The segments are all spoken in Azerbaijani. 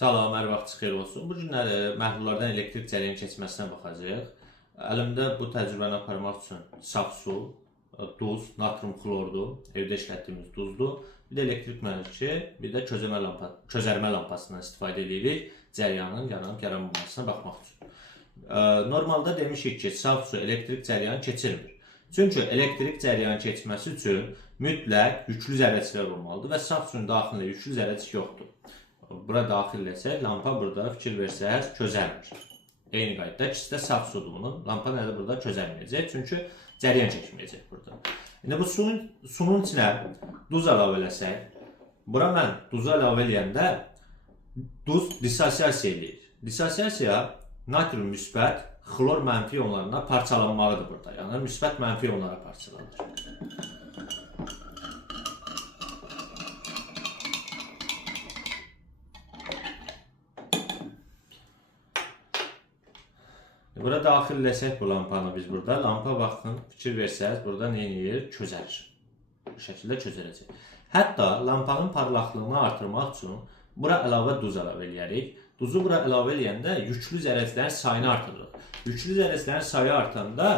Salam, hər vaxtınız xeyir olsun. Bu günləri məhlullardan elektrik cərəyanı keçməsinə baxacağıq. Əlimdə bu təcrübəni aparmaq üçün saf su, duz, natrium xlordur, evdə işlətdiyimiz duzdur. Bir də elektrik mühərriki, bir də közərmə lampasından istifadə edirik cərəyanın yaranıb-yaranmamasına baxmaq üçün. Normalda demişik ki, saf su elektrik cərəyanı keçirmir. Çünki elektrik cərəyanı keçməsi üçün mütləq yüklü zərrəciklər olmalıdır və saf suyun daxilində yüklü zərrəcik yoxdur. Bura daxil etsək, lampa burada fikir versəz közərmir. Eyni qaydada ikisi də saf sudur bunun. Lampa nədir burada közərməyəcək, çünki cərəyan çəkməyəcək burada. İndi bu sunun içinə duz əlavə eləsək, bura mən duzu əlavə eləyəndə duz dissosiasiya eləyir. Dissosiasiya natrium müsbət, xlor mənfi ionlarına parçalanmalıdır burada. Yəni müsbət mənfi ionlara parçalanır. Bura daxil eləsək bu lampanı biz burada. Lampa baxın, fikir versəz, burada nə edir? Közərir. Bu şəkildə közərəcək. Hətta lampanın parlaqlığını artırmaq üçün bura əlavə duz əlavə eləyərik. Duzu bura əlavə eləyəndə yüklü zərrəciklərin sayını artırırıq. Yüklü zərrəciklərin sayı artanda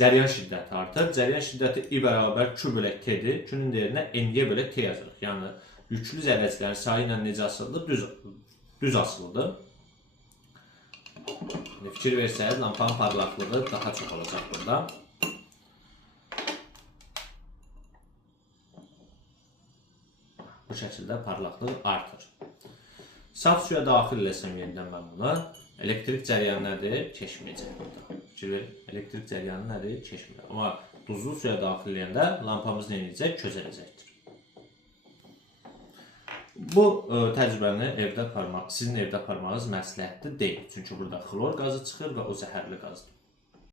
cərəyan şiddəti artır. Cərəyan şiddəti I bərabər Q bölək T-dir. Q-nun derinə N-Y bölək T yazırıq. Yəni yüklü zərrəciklərin sayı ilə necə asılıdır? Düz asılıdır. Fikir versəniz, lampanın parlaqlığı daha çox olacaq burada. Bu şəkildə parlaqlıq artır. Saf suya daxil eləsəm yenidən mən buna, elektrik cərəyanı nədir? Keçməyəcək burada. Fikir verin, elektrik cərəyanı nədir? Keçməyəcək. Amma duzlu suya daxil eləyəndə lampamız nə edəcək? Közərəcəkdir. Bu təcrübəni sizin evdə aparmağınız məsləhətli deyil. Çünki burada xlor qazı çıxır və o zəhərli qazdır.